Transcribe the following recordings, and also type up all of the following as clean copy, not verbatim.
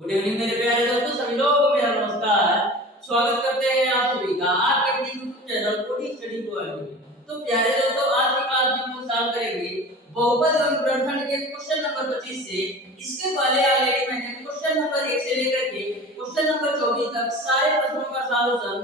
Good evening मेरे प्यारे दोस्तों, सभी लोगों को मेरा नमस्कार। स्वागत करते हैं आप सभी का आज के अपने YouTube channel coding study world में। तो प्यारे दोस्तों, आज की क्लास में हम सॉल्व करेंगे बहुपद एवं गुणनखंड के क्वेश्चन नंबर 25 से। इसके पहले ऑलरेडी मैंने क्वेश्चन नंबर 1 से लेकर के क्वेश्चन नंबर 24 तक सारे प्रश्नों का सॉल्यूशन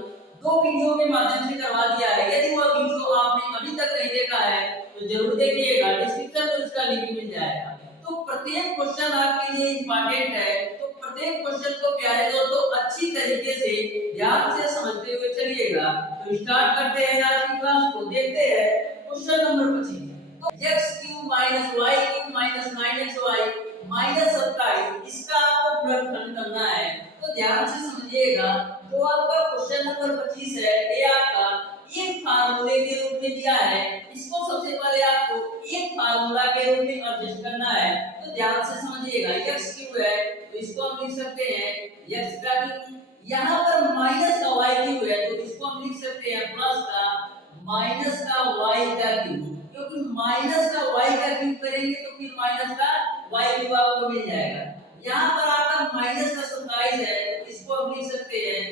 दो वीडियो के माध्यम से करवा दिया है। यदि वह वीडियो आपने अभी तक नहीं देखा है तो जरूर देखिएगा, डिस्क्रिप्शन में उसका लिंक मिल जाएगा। तो प्रत्येक क्वेश्चन आपके लिए इंपॉर्टेंट है, तो प्रत्येक क्वेश्चन को प्यारे दोस्तों अच्छी तरीके से ध्यान से समझते हुए चलिएगा। तो स्टार्ट करते हैं आज की क्लास को। देखते हैं क्वेश्चन नंबर 25। तो x³ - y³ - 9xy - 27 इसका आपको गुणनखंड करना है। तो ध्यान से समझिएगा, जो आपका क्वेश्चन नंबर 25 है ये आपका एक फार्मूले के रूप में दिया है। इसको सबसे पहले आपको एक फार्मूला के रूप में एडजस्ट करना है। तो ध्यान से समझिएगा, x³ है तो इसको हम लिख सकते हैं x का क्यूब। यहाँ पर माइनस का y³ है तो इसको हम लिख सकते हैं प्लस का माइनस का y का क्यूब। क्योंकि माइनस का y का क्यूब करेंगे तो फिर माइनस का y क्यूब आपको मिल जाएगा। यहाँ पर आपका माइनस का 27 है तो इसको हम लिख सकते हैं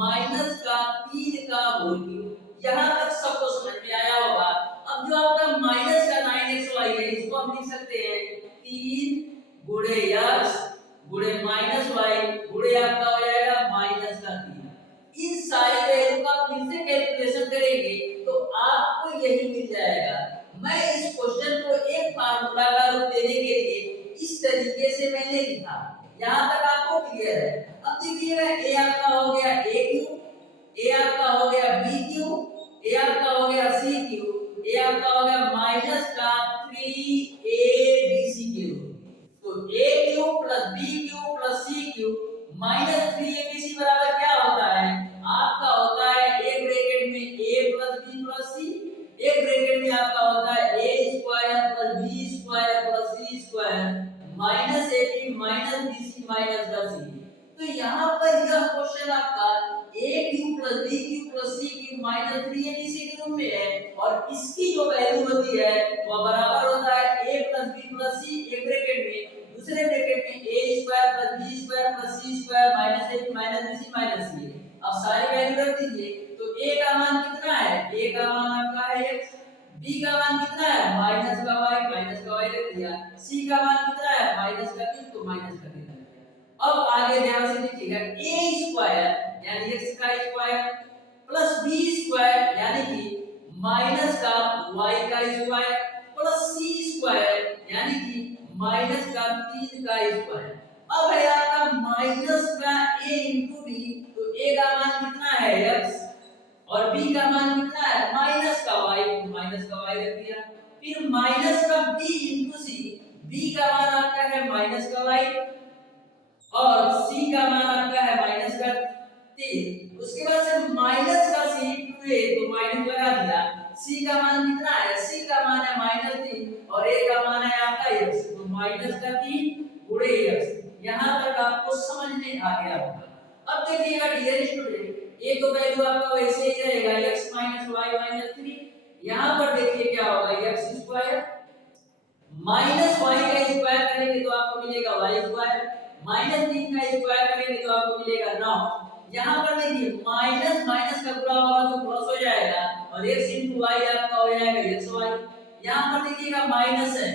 माइनस का 3 का होल क्यूब। यहाँ तक सबको समझ में आया होगा। अब जो आपका माइनस का 9xy है इसको हम लिख सकते हैं 3 गुणे x गुणे माइनस y गुणे आपका हो जाएगा माइनस का 3। इन सारी वैल्यू का फिर से कैलकुलेशन करेंगे तो आपको यही मिल जाएगा। मैं इस क्वेश्चन को एक फार्मूला का रूप देने के लिए इस तरीके से मैंने लिखा। यहाँ तक आपको क्लियर है। अब देखिएगा, a आपका हो गया a क्यूब, a आपका हो गया b क्यूब, a आपका हो गया c क्यूब, a आपका हो गया माइनस का 3abc क्यूब। तो a cube plus b cube plus c cube minus 3abc बराबर क्या होता है? आपका होता है एक ब्रैकेट में a plus b plus c, एक ब्रैकेट में आपका होता है a square plus b square plus c square minus ab minus bc minus का c। तो यहाँ पर यह क्वेश्चन आपका a cube plus b cube plus c cube minus 3abc के रूप में है और इसकी जो वैल्यू होती है वह बराबर होता है a plus b plus c एक ब्रैकेट में, दूसरे ब्रैकेट में a square plus b square plus c square minus ab minus bc minus c। अब सारी वैल्यू रख दीजिए तो a का मान कितना है? a का मान आपका है x, b का मान कितना है? माइनस का y, माइनस का y रख दिया, c का मान कितना है? माइनस का 3 तो माइनस का 3। अब आगे ध्यान से देखिएगा, a स्क्वायर यानी x का स्क्वायर प्लस b स्क्वायर यानी कि माइनस का y का स्क्वायर प्लस c स्क्वायर यानी कि माइनस का 3 का स्क्वायर। अब है आपका माइनस का a into b, तो a का मान कितना है? x और b का मान कितना है? माइनस का y, माइनस का y रख दिया। फिर माइनस का b into c, b का मान आपका है माइनस का y और c का मान आपका है माइनस का 3। उसके बाद से माइनस का c into a तो माइनस लगा दिया। c का मान कितना है? c का मान है -3 और a का मान है आपका x, तो माइनस का 3 गुणे x। यहाँ तक आपको समझ में आ गया होगा। अब देखिएगा डियर स्टूडेंट, a तो वैल्यू आपका वैसे ही रहेगा x y 3। यहाँ पर देखिए क्या होगा, x स्क्वायर माइनस y का स्क्वायर करेंगे तो आपको मिलेगा y स्क्वायर, माइनस 3 का स्क्वायर करेंगे तो आपको मिलेगा 9। यहाँ पर देखिए माइनस माइनस का पूरा होगा तो प्लस हो जाएगा और x into y आपका हो जाएगा xy। यहाँ पर देखिएगा माइनस है,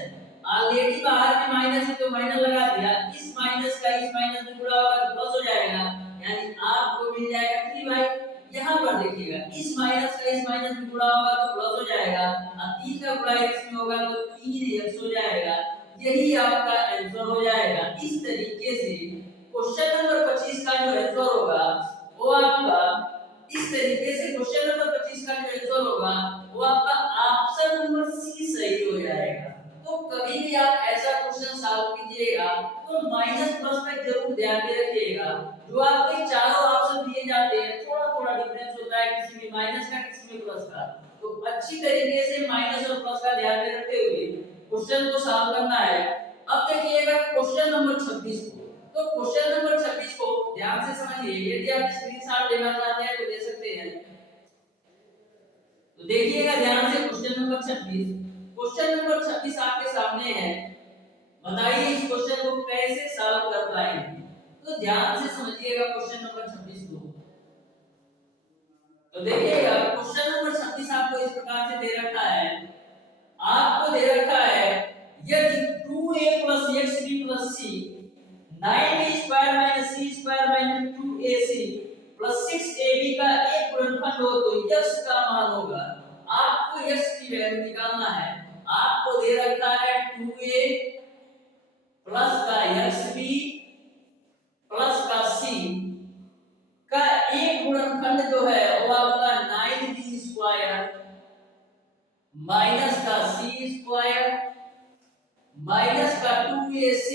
ऑलरेडी बाहर में माइनस है तो माइनस लगा दिया। इस माइनस का इस माइनस में पूरा होगा तो प्लस हो जाएगा, यानी आपको मिल जाएगा 3y। यहाँ पर देखिएगा इस माइनस का इस माइनस में गुणा होगा तो प्लस हो जाएगा और 3 का गुणा x में होगा तो 3x हो जाएगा। यही आपका आंसर हो जाएगा। इस तरीके से क्वेश्चन नंबर 25 का जो आंसर होगा वो आपका इस तरीके से क्वेश्चन नंबर 25 का जो आंसर होगा वो आपका ऑप्शन नंबर सी सही हो जाएगा। तो कभी भी आप ऐसा क्वेश्चन सॉल्व कीजिएगा तो माइनस प्लस में जरूर ध्यान में रखिएगा। जो आपके चारों ऑप्शन दिए जाते हैं थोड़ा थोड़ा डिफरेंस होता है, किसी में माइनस का किसी में प्लस का, तो अच्छी तरीके से माइनस और प्लस का ध्यान में रखते हुए क्वेश्चन को सॉल्व करना है। अब देखिएगा क्वेश्चन नंबर 26 को। तो क्वेश्चन नंबर 26 को ध्यान से समझिए, यदि आप स्क्रीनशॉट लेना चाहते हैं तो ले सकते हैं। तो देखिएगा ध्यान से क्वेश्चन नंबर 26। क्वेश्चन नंबर 26 आपके सामने है। बताइए इस क्वेश्चन को कैसे सॉल्व कर पाएंगे। तो ध्यान से समझिएगा क्वेश्चन नंबर 26 को। तो देखिएगा क्वेश्चन नंबर 26 आपको इस प्रकार से दे रखा है, आपको दे रखा है यदि 2a plus xb plus c 9b square minus c square minus 2ac plus 6ab का एक गुणनफल हो तो x का मान होगा। आपको x की वैल्यू निकालना है। आपको दे रखा है 2a प्लस का xb प्लस का c का एक गुणनफल जो है वो आपका 9b स्क्वायर माइनस का c स्क्वायर माइनस का 2ac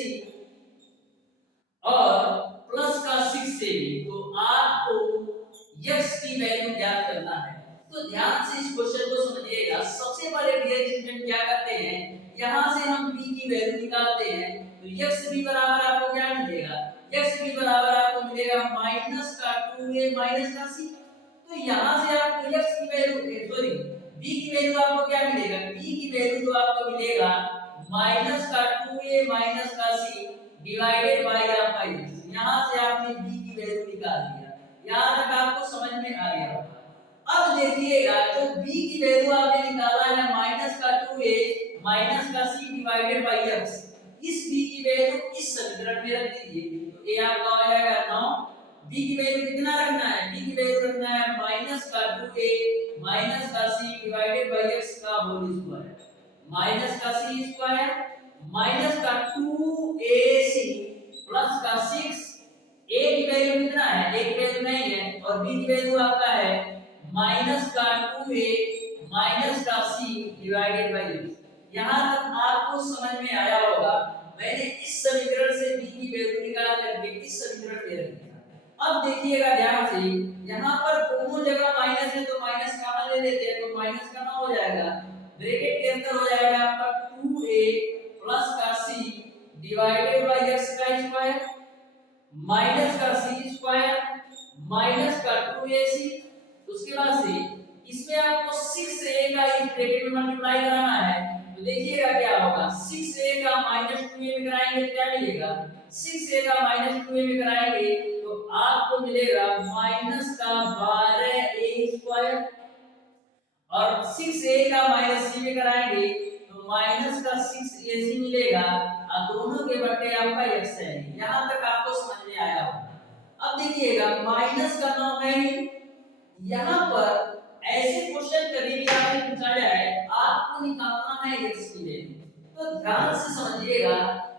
और प्लस का 6ab। तो आपको x की वैल्यू ज्ञात करना है। तो ध्यान से इस क्वेश्चन को समझिएगा। सबसे पहले डियर स्टूडेंट क्या करते हैं, यहां से हम b की वैल्यू निकालते हैं। तो x b बराबर आपको क्या मिलेगा, x b बराबर आपको मिलेगा माइनस का 2a माइनस का c। तो यहां से आपको x की वैल्यू सॉरी b की वैल्यू आपको क्या मिलेगा, b की वैल्यू तो आपको मिलेगा माइनस का 2a माइनस का c डिवाइडेड बाय आपका x। यहां से आपने b की वैल्यू निकाल दिया। यहां तक आपको समझ में आ गया होगा। अब देखिएगा जो b की वैल्यू आपने निकाला है माइनस का 2a माइनस का c डिवाइडेड बाय x, इस b की वैल्यू इस समीकरण में रख दीजिए। तो a आपका हो जाएगा 9। b की वैल्यू कितना रखना है, b की वैल्यू रखना है माइनस का 2a माइनस का c डिवाइडेड बाय x का होल स्क्वायर माइनस का c स्क्वायर माइनस का 2ac प्लस का 6। a की वैल्यू कितना है, a की वैल्यू नहीं है और b की वैल्यू आपका है माइनस का 2a माइनस का c डिवाइडेड बाय x। यहां तक आपको समझ में आया होगा। मैंने इस समीकरण से b की वैल्यू निकाल करके इस समीकरण में रख दिया। अब देखिएगा ध्यान से, यहां पर दोनों जगह माइनस है तो माइनस कॉमन ले लेते हैं। तो माइनस का ना हो जाएगा, ब्रैकेट के अंदर हो जाएगा आपका 2a प्लस का c डिवाइडेड बाय x का स्क्वायर माइनस का c स्क्वायर माइनस का 2ac। उसके बाद से इसमें आपको 6a का इस ब्रैकेट में मल्टीप्लाई कराना है। तो देखिएगा क्या होगा, 6a का माइनस 2a में कराएंगे तो क्या मिलेगा, 6a का माइनस 2a में कराएंगे तो आपको मिलेगा माइनस का 12a स्क्वायर और 6a का माइनस c में कराएंगे तो माइनस का 6ac मिलेगा और दोनों के बटे आपका x है। यहां तक आपको समझ में आया होगा। अब देखिएगा माइनस का 9 है, यहां पर ऐसे क्वेश्चन कभी भी आपसे पूछा जाए आपको निकालना है x की वैल्यू। तो ध्यान से समझिएगा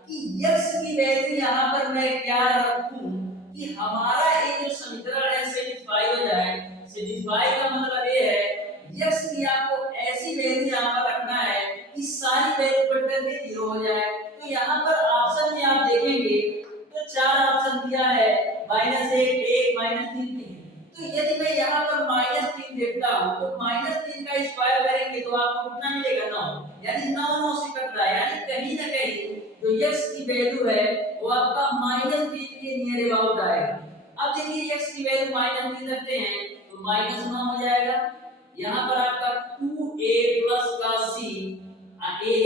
कि x की वैल्यू यहां पर मैं क्या रखूं कि हमारा ये जो समीकरण है सेटिस्फाई हो जाए। सेटिस्फाई का मतलब ये है x की आपको ऐसी वैल्यू यहां पर रखना है कि सारी वैल्यू कट करके 0 हो जाए। तो यहां पर ऑप्शन में आप देखेंगे तो 4 ऑप्शन दिया है, -1 1 -3 3। तो यदि मैं यहाँ पर -3 देखता हूँ तो -3 का स्क्वायर करेंगे तो आपको कितना मिलेगा 9, यानी 9 9 से कट रहा है, यानी कहीं ना कहीं जो x की वैल्यू है वो आपका -3 के नियर अबाउट आएगा। अब देखिए x की वैल्यू -3 रखते हैं तो -9 हो जाएगा। यहाँ पर आपका 2a प्लस का c,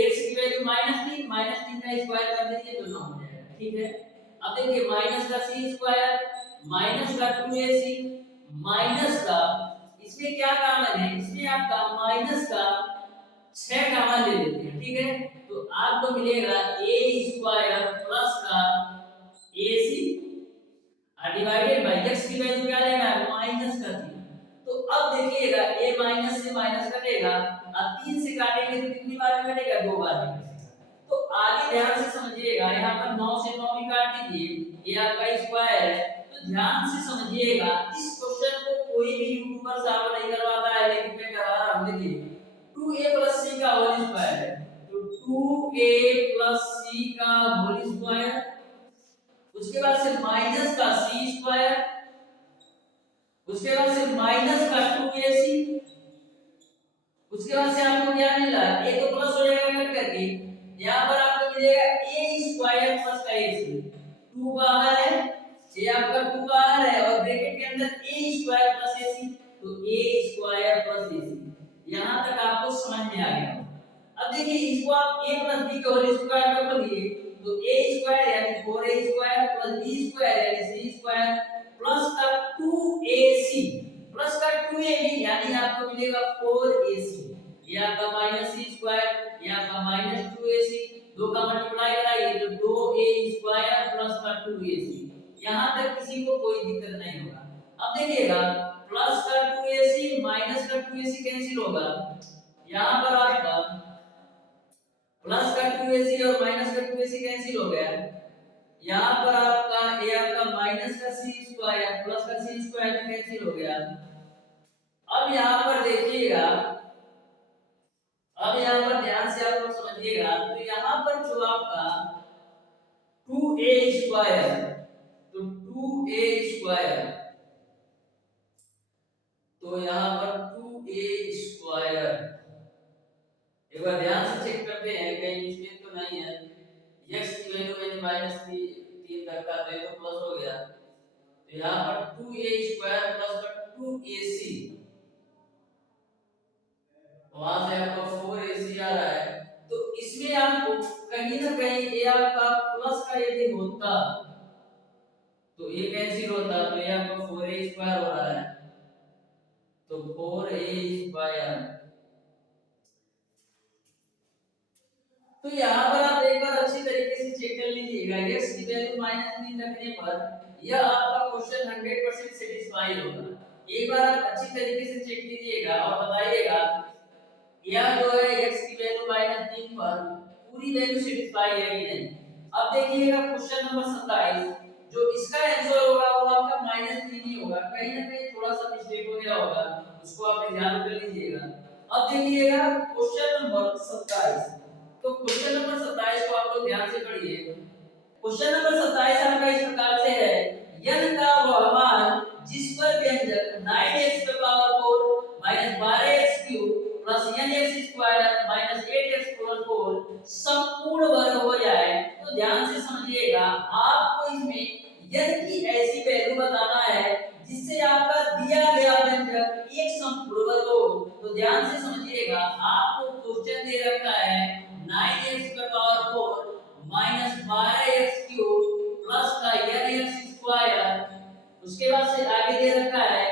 x की वैल्यू -3 का स्क्वायर कर दीजिए तो 9 हो जाएगा। ठीक है, अब देखिए माइनस का c स्क्वायर माइनस का 2ac माइनस का, इसमें क्या कॉमन है, इसमें आपका माइनस का 6 कॉमन ले लेते हैं। ठीक है, तो आपको मिलेगा a स्क्वायर प्लस का ac डिवाइडेड बाय x की वैल्यू क्या लेना है माइनस का 3। तो अब देखिएगा a माइनस से माइनस कटेगा और 3 से काटेंगे तो कितनी बार में कटेगा, 2 बार में कटेगा। तो आगे ध्यान से समझिएगा, यहाँ पर 9 से 9 भी काट दीजिए, ये आपका स्क्वायर है। तो ध्यान से समझिएगा, इस क्वेश्चन को कोई भी यूट्यूबर सॉल्व नहीं करवाता है लेकिन मैं करवा रहा हूं। देखिए 2a प्लस c का होल स्क्वायर है, तो 2a प्लस c का होल स्क्वायर, उसके बाद से माइनस का c स्क्वायर, उसके बाद से माइनस का 2ac, उसके बाद से आपको क्या मिला, a तो प्लस हो जाएगा कट करके, यहां पर आपको मिलेगा a स्क्वायर प्लस का ac, 2 बाहर है, ये आपका 2 बाहर है और ब्रैकेट के अंदर a स्क्वायर प्लस ac, तो a स्क्वायर प्लस ac। यहां तक आपको समझ में आ गया। अब देखिए इसको आप a प्लस b के होल स्क्वायर का खोलिए तो a स्क्वायर यानी 4a square plus b square यानी सी स्क्वायर प्लस का 2ac प्लस का 2ab यानी आपको मिलेगा 4ac। ये आपका माइनस सी स्क्वायर, ये आपका माइनस 2ac, दो का मल्टीप्लाई कराइए तो 2a स्क्वायर प्लस का 2ac। यहां तक किसी को कोई दिक्कत नहीं होगा। अब देखिएगा प्लस का 2ac माइनस का 2ac कैंसिल होगा, यहां पर आपका प्लस का 2ac और माइनस का 2ac कैंसिल हो गया। यहाँ पर आपका ये आपका माइनस का सी स्क्वायर प्लस का सी स्क्वायर कैंसिल हो गया। अब यहाँ पर देखिएगा, अब यहाँ पर ध्यान से आप लोग समझिएगा, तो यहाँ पर जो आपका 2a स्क्वायर, तो 2a स्क्वायर, तो यहाँ पर 2a स्क्वायर एक बार ध्यान से चेक करते हैं कहीं मिस्टेक तो नहीं है। x की वैल्यू मैंने माइनस 3 रखा तो ये तो प्लस हो गया, तो यहाँ पर 2a स्क्वायर प्लस का 2ac, वहां से आपका 4ac आ रहा है। तो इसमें आपको कहीं ना कहीं ये आपका प्लस का यदि होता तो ये कैंसिल होता, तो ये आपका 4a स्क्वायर हो रहा है, तो 4a स्क्वायर। तो यहाँ पर आप एक बार अच्छी तरीके से चेक कर लीजिएगा, x की वैल्यू -3 रखने पर यह आपका क्वेश्चन 100% सेटिस्फाई होगा। एक बार आप अच्छी तरीके से चेक कीजिएगा और बताइएगा यह जो है x की वैल्यू -3 पर पूरी वैल्यू सेटिस्फाई है कि नहीं। अब देखिएगा क्वेश्चन नंबर 27, जो इसका आंसर होगा वो आपका -3 ही होगा, कहीं ना कहीं थोड़ा सा मिस्टेक हो गया होगा, उसको आप ध्यान कर लीजिएगा। अब देखिएगा क्वेश्चन नंबर 27, तो क्वेश्चन नंबर 27 को आप लोग ध्यान से पढ़िए। क्वेश्चन नंबर 27 आपका इस प्रकार से है, n का वह मान जिस पर व्यंजक 9x की power 4 12x³ plus nx square minus 8x plus 4 संपूर्ण वर्ग हो जाए। तो ध्यान से समझिएगा, आपको इसमें n की ऐसी वैल्यू बताना है जिससे आपका दिया गया व्यंजक एक संपूर्ण वर्ग हो। तो ध्यान से समझिएगा, आपको क्वेश्चन दे रखा है 9x की पावर 4 माइनस 12x³ प्लस का nx स्क्वायर, उसके बाद से आगे दे रखा है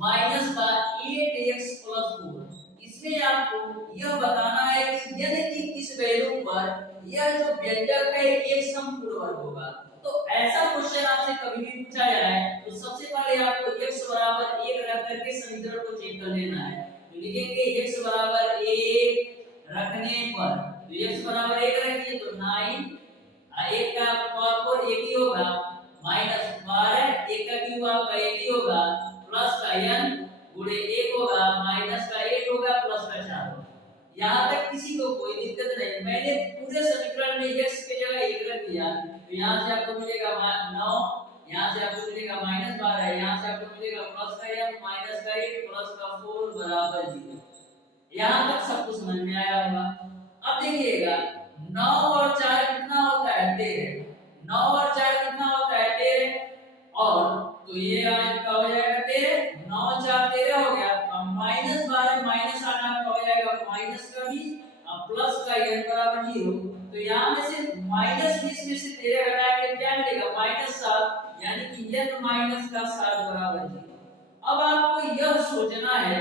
माइनस का 8x प्लस 4। इसमें आपको यह बताना है कि n की किस वैल्यू पर यह जो व्यंजक है एक संपूर्ण वर्ग होगा। तो ऐसा क्वेश्चन आपसे कभी भी पूछा जाए तो सबसे पहले आपको x बराबर 1 रख करके समीकरण को चेक कर लेना है। तो लिखेंगे x बराबर 1 रखने पर, तो x बराबर 1 रखिए तो 9 1 का पावर 4 1 ही होगा, माइनस 12 1 का क्यूब आपका 1 ही होगा, प्लस का n गुणे 1 होगा, माइनस का 8 होगा, प्लस का 4 होगा। यहाँ तक किसी को कोई दिक्कत नहीं। मैंने पूरे समीकरण में x की जगह 1 रख दिया, तो यहाँ से आपको मिलेगा 9, यहाँ से आपको मिलेगा -12, यहाँ से आपको मिलेगा प्लस का m माइनस का 8 प्लस का 4 बराबर 0। यहाँ तक सब कुछ समझ में आया होगा। अब देखिएगा 9 और 4 कितना होता है 13, 9 और 4 कितना होता है 13, और तो ये आपका हो जाएगा 13, 9 4 13 हो गया। अब -12 माइनस आना आपका हो जाएगा माइनस का 20 अब प्लस का n बराबर 0। तो यहाँ में से -20 में से 13 घटा के क्या मिलेगा -7, यानी कि n माइनस का 7 बराबर 0। अब आपको यह सोचना है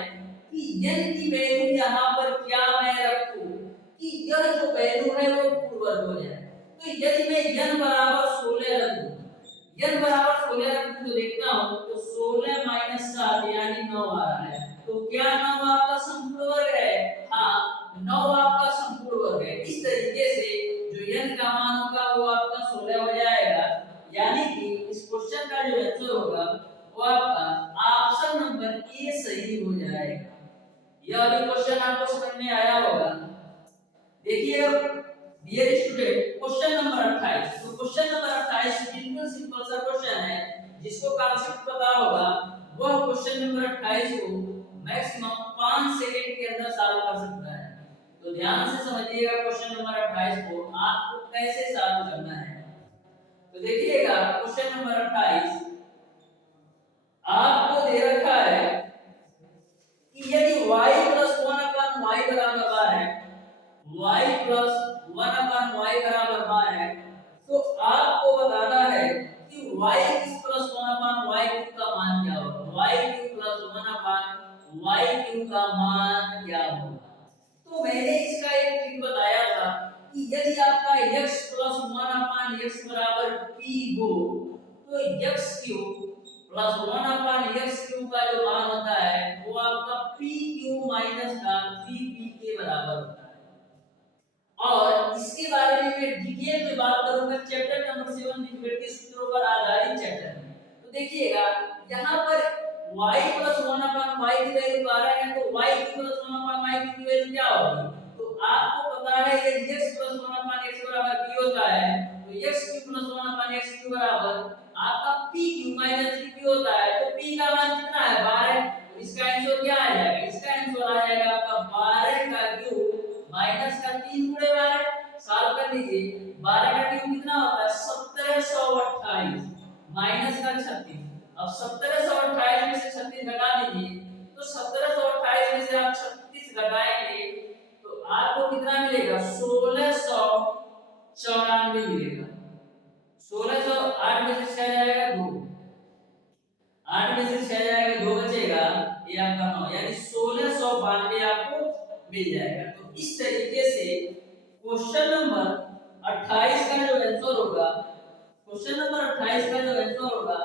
कि n की वैल्यू यहाँ पर क्या मैं रखूं कि यह जो वैल्यू है वो पूर्ण हो जाए। तो यदि मैं n बराबर 16 रखूं, n बराबर 16 रखूं तो देखता हूं तो 16 माइनस 7 यानी 9 आ रहा है। तो क्या 9 आपका संपूर्ण वर्ग है? हाँ, 9 आपका संपूर्ण वर्ग है। इस तरीके से जो n का मान होगा वो आपका 16 हो जाएगा, यानी कि इस क्वेश्चन का जो आंसर होगा वो आपका ऑप्शन नंबर ए सही हो जाएगा। यह भी क्वेश्चन आपको समझ में आया होगा। देखिए डियर स्टूडेंट, क्वेश्चन नंबर 28, तो क्वेश्चन नंबर 28 बिल्कुल सिंपल सा क्वेश्चन है, जिसको कॉन्सेप्ट पता होगा वह क्वेश्चन नंबर 28 को मैक्सिमम 5 सेकंड के अंदर सॉल्व कर सकता है। तो ध्यान से समझिएगा क्वेश्चन नंबर 28 को आपको कैसे सॉल्व करना है। तो देखिएगा क्वेश्चन नंबर 28 आपको दे रखा है कि यदि y + 1/y बराबर 12 है, y + 1/y बराबर 12 है, तो आपको बताना है कि y किस प्लस का मान क्या होगा। तो मैंने इसका एक ट्रिक बताया था कि यदि आपका x प्लस 1/x बराबर p हो तो x cube plus 1/x cube का जो मान होता है वो आपका p क्यूब माइनस का 3p के बराबर होता है। और इसके बारे में मैं डिटेल में बात करूंगा चैप्टर नंबर 7 बीजगणितीय सूत्रों पर आधारित चैप्टर में। तो देखिएगा यहाँ पर y प्लस 1/y की वैल्यू 12 है तो y प्लस 1/y की वैल्यू क्या होगी। तो आपको पता है यदि x प्लस 1/x बराबर p होता है तो x प्लस 1/x बराबर आपका p क्यूब माइनस 3p होता है। तो p का मान कितना है 12। तो इसका आंसर क्या आ जाएगा, इसका आंसर आ जाएगा आपका 12 का क्यूब माइनस का 3 गुणे 12। सॉल्व कर लीजिए 12 का क्यूब कितना होता है 1728 माइनस का 36। अब 1728 में से 36 घटा दीजिए तो 1728 में से आप 36 घटाएंगे तो आपको कितना मिलेगा 1694 मिलेगा। 1608 में से 6 जाएगा 2, 8 में से 6 जाएगा 2 बचेगा ये आपका 9 यानी 1692 आपको मिल जाएगा। तो इस तरीके से क्वेश्चन नंबर 28 का जो आंसर होगा, क्वेश्चन नंबर 28 का जो आंसर होगा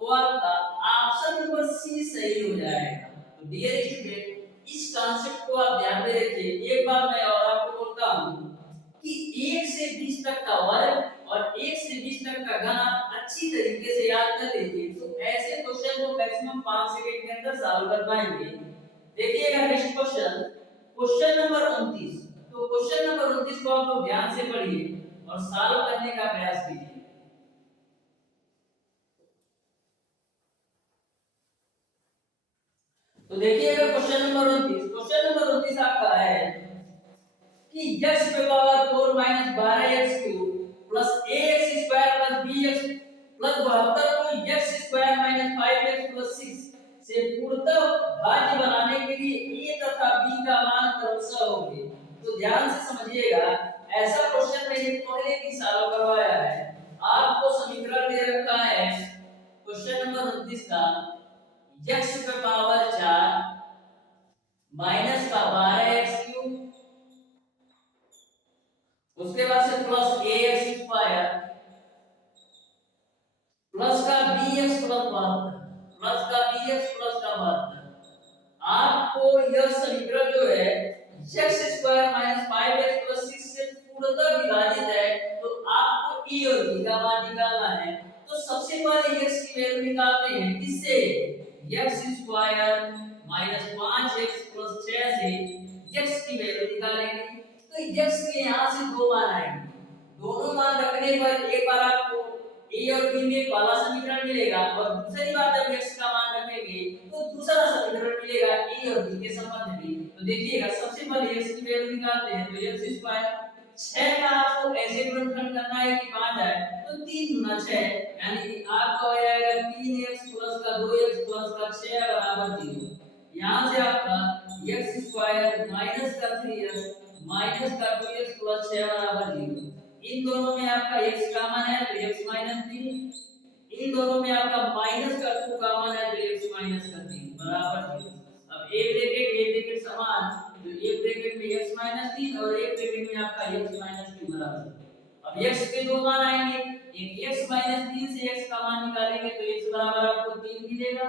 वो आपका ऑप्शन नंबर सी सही हो जाएगा। तो डियर स्टूडेंट इस कांसेप्ट को आप ध्यान में रखिए। एक बार मैं और आपको बोलता हूं कि 1 से 20 तक का वर्ग और 1 से 20 तक का घन आप अच्छी तरीके से याद कर लीजिए तो ऐसे क्वेश्चन को मैक्सिमम 5 सेकंड के अंदर सॉल्व कर पाएंगे। देखिएगा नेक्स्ट क्वेश्चन, क्वेश्चन नंबर 29। तो क्वेश्चन नंबर 29 को आप लोग ध्यान से पढ़िए और सॉल्व करने का प्रयास कीजिए। तो देखिएगा क्वेश्चन नंबर 29, क्वेश्चन नंबर 29 आपका है कि x पे power 4 minus 12x cube plus ax square plus bx plus 72 को x square minus 5x plus 6 से पूर्णतः भाज्य बनाने के लिए a तथा b का मान क्रमशः होंगे। तो ध्यान से समझिएगा, ऐसा क्वेश्चन मैंने पहले भी सॉल्व करवाया है। आपको समीकरण दे रखा है क्वेश्चन नंबर 29 का x पे पावर 4 माइनस का 12x क्यूब उसके बाद से प्लस ax स्क्वायर प्लस का bx प्लस 72 प्लस का bx प्लस का 72। आपको यह समीकरण जो है x square minus 5x plus 6 से पूर्णतः विभाजित है तो आपको e और b का मान निकालना है। तो सबसे पहले x की वैल्यू निकालते हैं, किससे x square minus 5x plus 6 से x की वैल्यू निकालेंगे। तो x के यहां से दो मान आएंगे, दोनों मान रखने पर एक बार आपको a और b में पहला समीकरण मिलेगा और दूसरी बार जब x का मान रखेंगे तो दूसरा समीकरण मिलेगा a और b के संबंध में। तो देखिएगा सबसे पहले x की वैल्यू निकालते हैं तो x स्क्वायर 6 का आपको ऐसे गुणनखंड करना है कि 5 आए तो 3 गुना 6 यानी कि आपका हो जाएगा 3x प्लस का 2x प्लस का 6 बराबर 0। यहां से आपका x स्क्वायर माइनस का 3x माइनस का 2x प्लस 6 बराबर 0। इन दोनों में आपका x कॉमन है तो x माइनस 3, इन दोनों में आपका माइनस का 2 कॉमन है तो x माइनस का 3 बराबर 0। अब एक ब्रैकेट समान तो एक ब्रैकेट में x माइनस 3 और एक ब्रैकेट में आपका x माइनस 3 बराबर 0। अब x के दो मान आएंगे, एक x माइनस 3 से x का मान निकालेंगे तो x बराबर आपको 3 मिलेगा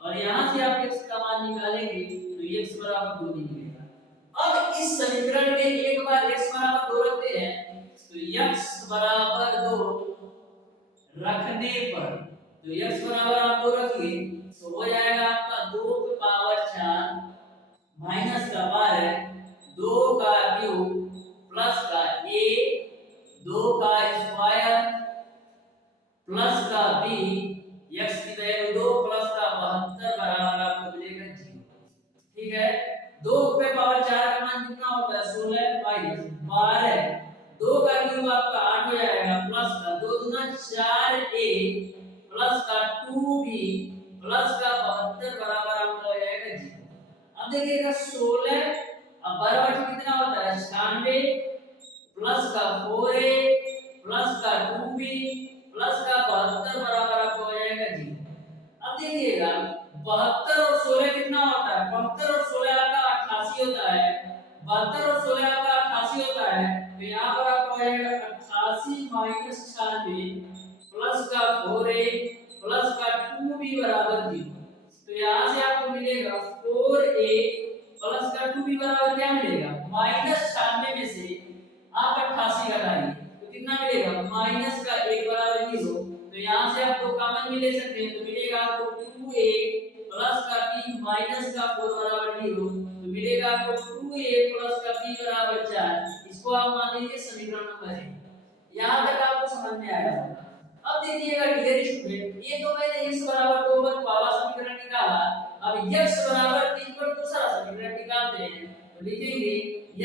और यहां से आप x का मान निकालेंगे तो x बराबर 2 मिलेगा। अब इस समीकरण में एक बार x बराबर 2 रखते हैं तो x बराबर 2 रखने पर तो x बराबर आप 2 रखिए तो हो जाएगा आपका 2 पे पावर 4 माइनस का 12 2 का क्यूब प्लस का a 2 का स्क्वायर प्लस का b x की वैल्यू 2 प्लस का 72 बराबर आपको मिलेगा 0। ठीक है, 2 पे पावर 4 का मान कितना होता है 16 माइनस 12 2 का क्यूब आपका 8 हो जाएगा प्लस का 2 दूना 4a प्लस का 2b प्लस का 72 बराबर आपका हो जाएगा 0। अब देखिएगा 16 अब 12 कितना होता है 96 प्लस का 4a प्लस का 2b प्लस का 72 बराबर आपको हो जाएगा 0। अब देखिएगा 72 और 16 कितना होता है? 72 और 16 आपका 88 होता है। 72 और 16 आपका 88 होता है। तो यहाँ पर आपको आएगा 88 माइनस 96 प्लस का 4a प्लस का 2b बराबर 0। तो यहाँ से आपको मिलेगा 4a प्लस का 2b बराबर क्या मिलेगा? माइनस 96 में से आप 88 घटाइए तो कितना मिलेगा? माइनस का 1 बराबर 0। तो यहाँ से आप दो कॉमन भी ले सकते हैं तो मिलेगा आपको 2a प्लस का p माइनस का 4 बराबर 0। तो मिलेगा आपको 2a प्लस का p बराबर 4। इसको आप मान लीजिए समीकरण नंबर 1। यहाँ तक आपको समझ में आया होगा। अब देखिएगा डियर स्टूडेंट, ये तो मैंने x बराबर 2 पर पहला समीकरण निकाला। अब x बराबर 3 पर दूसरा समीकरण निकालते हैं। तो लिखेंगे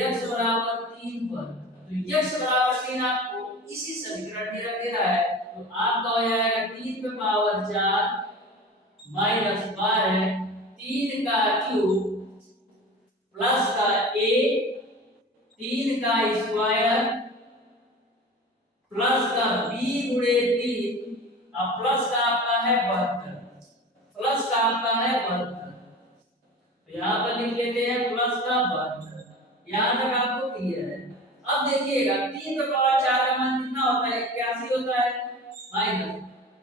x बराबर 3 पर, तो x बराबर 3 आपको इसी समीकरण में रख देना है। तो आपका हो जाएगा 3 पे पावर 4 माइनस 12 3 का क्यूब प्लस का a 3 का स्क्वायर प्लस का b गुणे 3 अब प्लस का आपका है 72 प्लस का आपका है 72। तो यहाँ पर लिख लेते हैं प्लस का 72। यहाँ तक आपको क्लियर है। अब देखिएगा 3 पे पावर 4 का मान कितना होता है? 81 होता है माइनस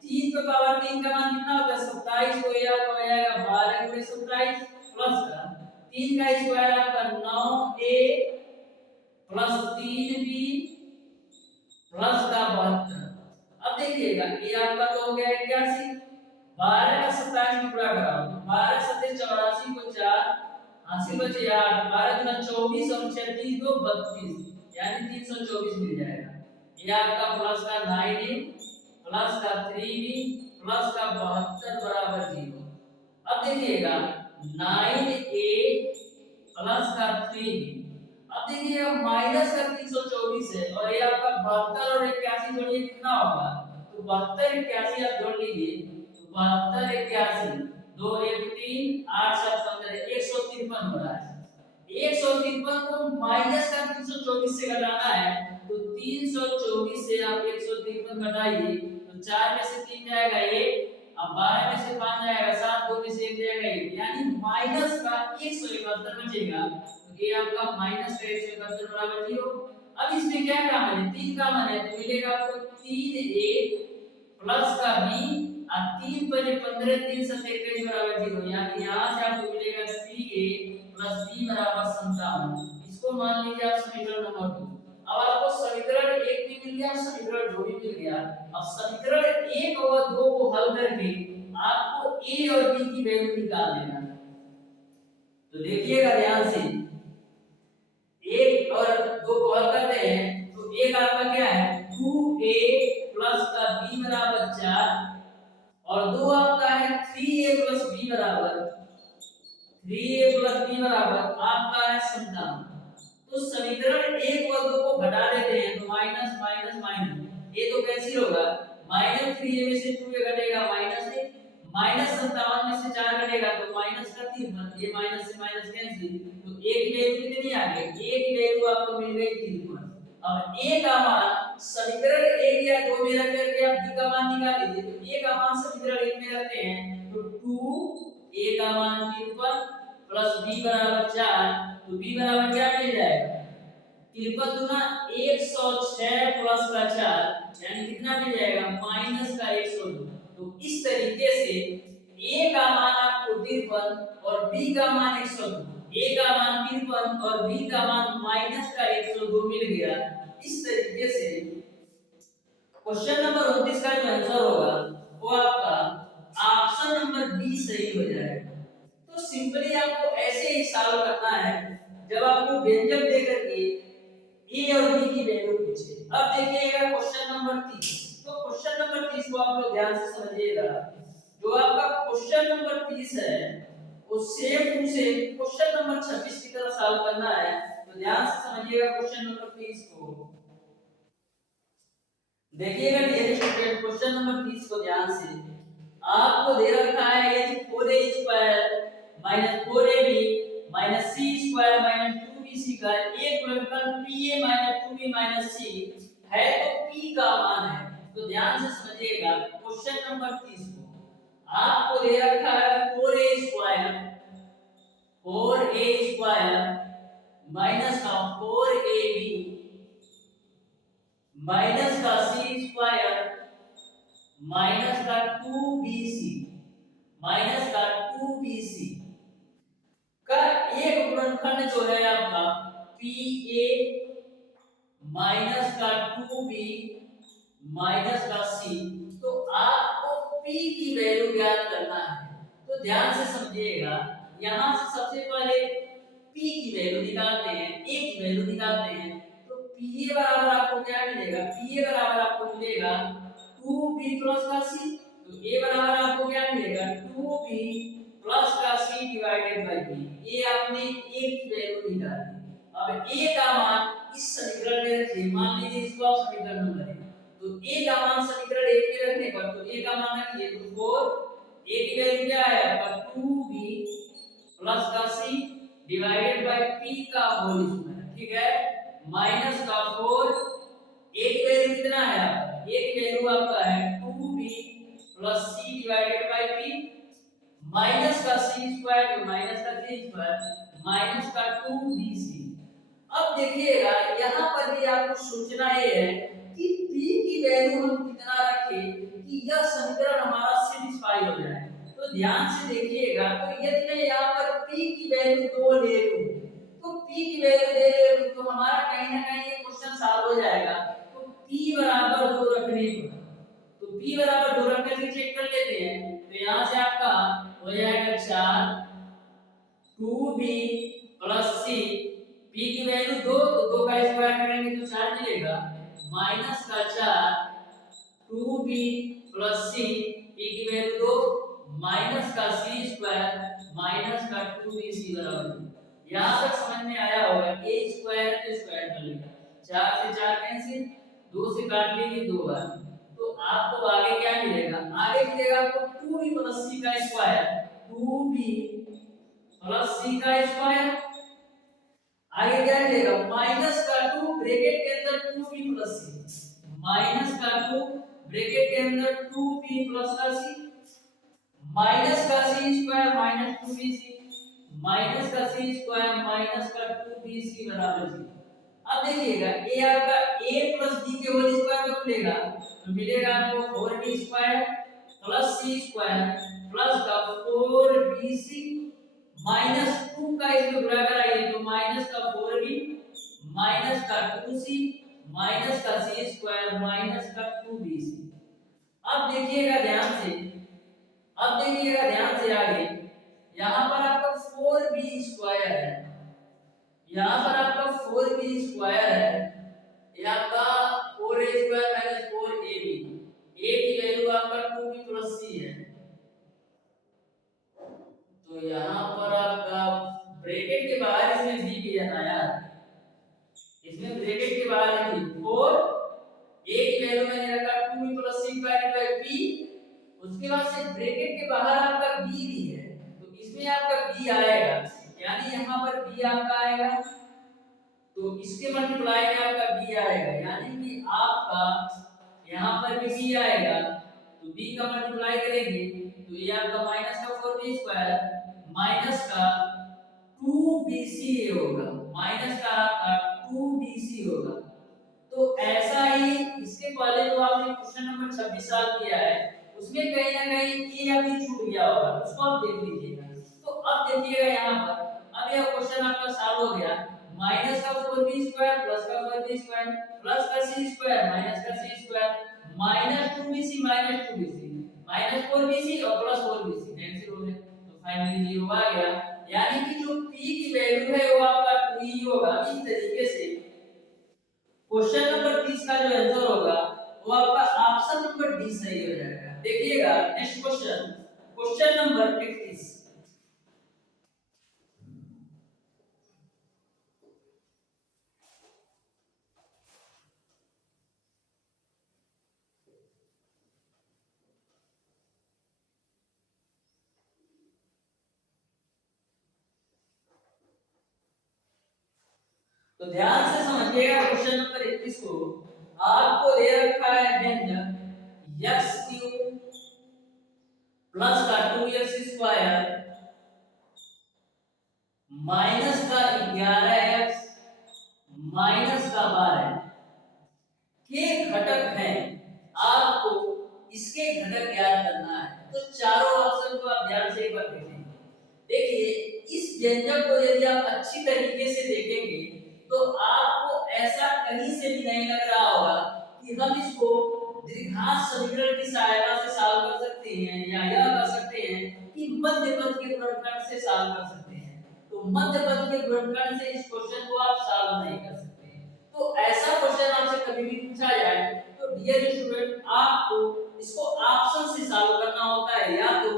3 पे पावर 3 का मान कितना होता है? 27। तो ये आपको आ जाएगा 12 गुणे 27 प्लस का 3 का स्क्वायर आपका 9a प्लस 3b प्लस का 72। अब देखिएगा ये आपका तो हो गया 81। 12 का 27 में पूरा कराओ। 12 सत्ते 84 को 4 80 बचे 8 12 गुना 24 और 36 दो 32 यानी 324 मिल जाएगा। ये आपका प्लस का 9a प्लस का 3b प्लस का 72 बराबर 0। अब देखिएगा 9a प्लस का 3b। अब देखिए माइनस का 324 है और ये आपका 72 और 81 जोड़िए कितना होगा? तो 72 81 आप जोड़ लीजिए तो 72 81 2 1 3 8 7 15 153 हो रहा है। 153 को माइनस का 324 से घटाना है तो 324 से आप 153 घटाइए तो 4 में से 3 जाएगा 1 अब 12 में से 5 जाएगा 7 2 में से 1 जाएगा 1 यानी माइनस का 171 बचेगा। तो ये आपका माइनस का 171 बराबर 0। अब इसमें क्या कॉमन है? 3 कॉमन है तो मिलेगा आपको 3a प्लस का b और 3 पर 15 3 7 21 बराबर 0 यानी यहां से आपको मिलेगा 3a प्लस b बराबर 57। इसको मान लीजिए आप समीकरण नंबर 2। अब आपको समीकरण 1 भी मिल गया समीकरण 2 भी मिल गया। अब समीकरण 1 और 2 को हल करके आपको a और b की वैल्यू निकाल लेना है। तो देखिएगा ध्यान से 1 और 2 को हल करते हैं तो एक आपका क्या है 2a प्लस का b बराबर 4 और 2 आपका है 3a प्लस b बराबर आपका है 57। तो समीकरण 1 और 2 को घटा देते हैं तो माइनस माइनस माइनस ये तो कैंसिल होगा। माइनस 3a में से 2a घटेगा माइनस 1 माइनस 57 में से 4 घटेगा तो माइनस का 3 ये माइनस से माइनस कैंसिल तो a की वैल्यू कितनी आ गई? a की वैल्यू आपको मिल गई 3। अब a का मान समीकरण 1 या 2 में रख करके आप b का मान निकाल लीजिए। तो a का मान समीकरण 1 में रखते हैं तो 2a का मान 53 प्लस b बराबर 4 तो b बराबर क्या मिल जाएगा? 53 गुना 106 प्लस का 4 यानी कितना मिल जाएगा? माइनस का 102। तो इस तरीके से a का मान आपको 53 और b का मान 102 a का मान 53 और b का मान माइनस का 102 मिल गया। इस तरीके से क्वेश्चन नंबर 29 का जो आंसर होगा वो आपका ऑप्शन नंबर बी सही हो जाएगा। तो सिंपली आपको ऐसे ही सॉल्व करना है जब आपको व्यंजक देकर के a और b की वैल्यू पूछे। अब देखिएगा क्वेश्चन नंबर 30। तो क्वेश्चन नंबर 30 को आप लोग ध्यान से समझिएगा। जो आपका क्वेश्चन नंबर 30 है वो same to same question number 26 की तरह सॉल्व करना है। तो ध्यान से समझिएगा क्वेश्चन नंबर 30 को। देखिएगा डियर स्टूडेंट क्वेश्चन नंबर 30 को ध्यान से। आपको दे रखा है यदि 4a square minus 4ab minus c square minus 2bc का एक गुणनफल pa minus 2b minus c है तो p का मान है। तो ध्यान से समझिएगा क्वेश्चन नंबर 30 को। आपको दे रखा है 4a 4a² माइनस का 4ab माइनस का c² माइनस का 2bc माइनस का 2bc का एक गुणनखंड जो है आपका pa माइनस का 2b माइनस का c। तो आपको p की वैल्यू ज्ञात करना है, तो ध्यान से समझिएगा। यहां से सबसे पहले p की वैल्यू निकालते हैं, a की वैल्यू निकालते हैं। तो pa बराबर आपको क्या मिलेगा? pa बराबर आपको मिलेगा 2b प्लस का c। तो a बराबर आपको क्या मिलेगा? 2b प्लस का c डिवाइडेड बाय b। ये आपने a की वैल्यू निकाली। अब a का मान इस समीकरण में रखिए। मान लीजिए इसको आप समीकरण नंबर है, तो a का मान समीकरण 1 में रखने पर तो a का मान रखिए तो 4 a की वैल्यू क्या है आपका 2b प्लस का c डिवाइडेड बाय p का होल स्क्वायर, ठीक है, माइनस का 4 a की वैल्यू कितना है आपका? a की वैल्यू आपका है 2b plus c divided by p minus का c स्क्वायर तो माइनस का c स्क्वायर माइनस का 2bc। अब देखिएगा यहाँ पर भी आपको सोचना ये है कि p की वैल्यू हम कितना रखें कि यह समीकरण हमारा सेटिस्फाई हो जाए। तो ध्यान से देखिएगा, तो यदि मैं यहाँ पर p की वैल्यू 2 ले लूं, तो p की वैल्यू ले लूं तो हमारा कहीं ना कहीं ये क्वेश्चन सॉल्व हो जाएगा। तो p बराबर 2 रखने पर, तो p बराबर 2 रखने से चेक कर लेते हैं। तो यहाँ से आपका हो जाएगा 4 2b प्लस c, p की वैल्यू 2 तो 2 का स्क्वायर करेंगे तो 4 मिलेगा, माइनस का 4 2b प्लस c, p की वैल्यू 2 माइनस का c स्क्वायर माइनस का 2bc बराबर। यहां तक समझ में आया होगा। a स्क्वायर तो स्क्वायर कर लेगा, 4 से 4 कैंसिल, 2 से काट लीजिए 2 बार। तो आपको आगे क्या मिलेगा? आगे मिलेगा आपको 2b प्लस c का स्क्वायर 2b प्लस c का स्क्वायर। आगे क्या मिलेगा? माइनस का 2 ब्रैकेट के अंदर 2b प्लस c माइनस का 2 ब्रैकेट के अंदर 2b प्लस का c माइनस का c square minus 2bc minus का c स्क्वायर माइनस का 2bc बराबर 0। अब देखिएगा a आपका a प्लस b के होल स्क्वायर कब मिलेगा? तो मिलेगा आपको 4b square plus c square plus का 4bc माइनस 2 का इसमें गुणा कराइए तो माइनस का 4b माइनस का 2c माइनस का c स्क्वायर माइनस का 2bc। अब देखिएगा ध्यान से, आगे यहाँ पर आपका 4b स्क्वायर है, यहाँ पर आपका 4b स्क्वायर है, ये आपका 4a square minus 4ab, a की वैल्यू आपका 2b प्लस c है। तो यहाँ पर आपका ब्रैकेट के बाहर इसमें b भी है ना यार, इसमें ब्रैकेट के बाहर लिखिए 4 a की वैल्यू मैंने रखा 2b plus c divided by b, उसके बाद से ब्रैकेट के बाहर आपका b भी है, तो इसमें आपका b आएगा, यानी यहाँ पर b आपका आएगा, तो इसके मल्टीप्लाई में आपका b आएगा, यानी कि आपका यहाँ पर भी b आएगा, तो b का मल्टीप्लाई करेंगे तो ये आपका माइनस का 4b स्क्वायर माइनस का 2bc होगा, माइनस का आपका 2bc होगा। तो ऐसा ही इसके पहले जो आपने क्वेश्चन नंबर 26 सॉल्व किया है उसमें कहीं ना कहीं ए या बी छूट गया होगा, उसको आप देख लीजिएगा। तो अब देखिएगा यहाँ पर, अब यह क्वेश्चन आपका सॉल्व हो गया, माइनस का 4b स्क्वायर प्लस का 4b स्क्वायर प्लस का c स्क्वायर माइनस का c square minus 2bc minus 2bc minus 4bc और प्लस 4bc कैंसिल हो गए, तो फाइनली 0 आ गया, यानी कि जो p की वैल्यू है वो आपका 2 ही होगा। इस तरीके से क्वेश्चन नंबर 30 का जो आंसर होगा वो आपका ऑप्शन नंबर डी सही हो जाएगा। देखिएगा नेक्स्ट क्वेश्चन, क्वेश्चन नंबर 31। तो ध्यान से समझिएगा क्वेश्चन नंबर 31 को। आपको दे रखा है व्यंजक x³ प्लस का 2x² माइनस का 11x माइनस का 12 के घटक हैं। आपको इसके घटक ज्ञात करना है। तो चारों ऑप्शन को आप ध्यान से एक बार देखें। देखिए इस व्यंजक को यदि आप अच्छी तरीके से देखेंगे तो आपको ऐसा कहीं से भी नहीं लग रहा होगा कि हम इसको द्विघात समीकरण की सहायता से सॉल्व कर सकते हैं या यह कर सकते हैं कि मध्य पद के गुणनखंड से सॉल्व कर सकते हैं। तो मध्य पद के गुणनखंड से इस क्वेश्चन को आप सॉल्व नहीं कर सकते। तो ऐसा क्वेश्चन आपसे कभी भी पूछा जाए तो डियर स्टूडेंट आपको इसको ऑप्शन से सॉल्व करना होता है या तो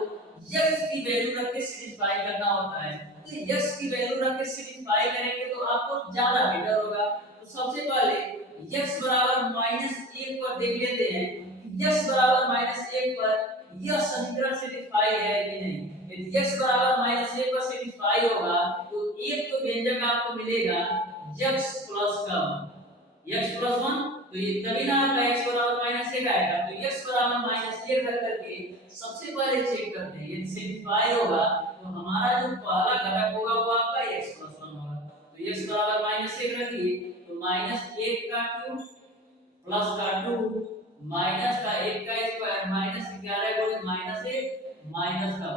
x की वैल्यू रख के सिंपलीफाई करना होता है। तो x की वैल्यू रख के सिंपलीफाई करेंगे तो आपको ज्यादा बेटर होगा। तो सबसे पहले x बराबर -1 पर देख लेते हैं कि x बराबर -1 पर यह समीकरण सिंपलीफाई है कि नहीं। यदि x बराबर -1 पर सिंपलीफाई होगा तो एक तो व्यंजक आपको मिलेगा x प्लस का x प्लस 1। तो ये तभी ना आपका x बराबर -1 आएगा। तो x बराबर -1 रख करके सबसे पहले चेक करते हैं यदि सिंपलीफाई होगा तो हमारा जो पहला घटक होगा वो आपका x प्लस 1 होगा। तो x बराबर -1 रखिए तो -1 का क्यूब प्लस का 2 माइनस का 1 का स्क्वायर माइनस 11 गुणे -1 माइनस का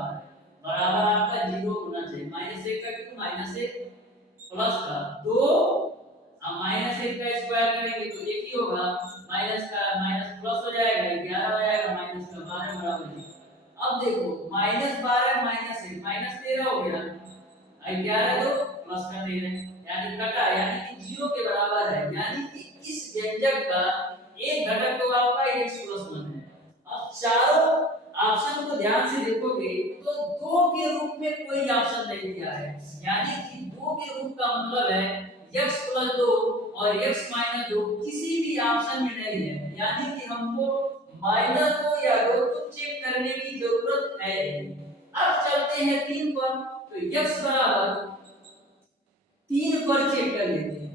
12 बराबर आपका 0 होना चाहिए। -1 का क्यूब -1 प्लस का 2 अब -1 का स्क्वायर करेंगे तो 1 ही होगा माइनस का माइनस प्लस हो जाएगा 11 हो जाएगा माइनस का 12 बराबर 0। अब देखो -12 -1 -13 हो गया 11 तो प्लस का 13 यानी कटा यानी कि 0 के बराबर है। यानी कि इस व्यंजक का एक घटक तो आपका x + 1 है। अब चारों ऑप्शन को ध्यान से देखोगे तो 2 के रूप में कोई ऑप्शन नहीं दिया है। यानी कि 2 के रूप का मतलब है x + 2 और x - 2 किसी भी ऑप्शन में नहीं है। यानी कि हमको -2 या 2 को चेक करने की जरूरत है। अब चलते हैं 3 पर। तो x बराबर 3 पर चेक कर लेते हैं।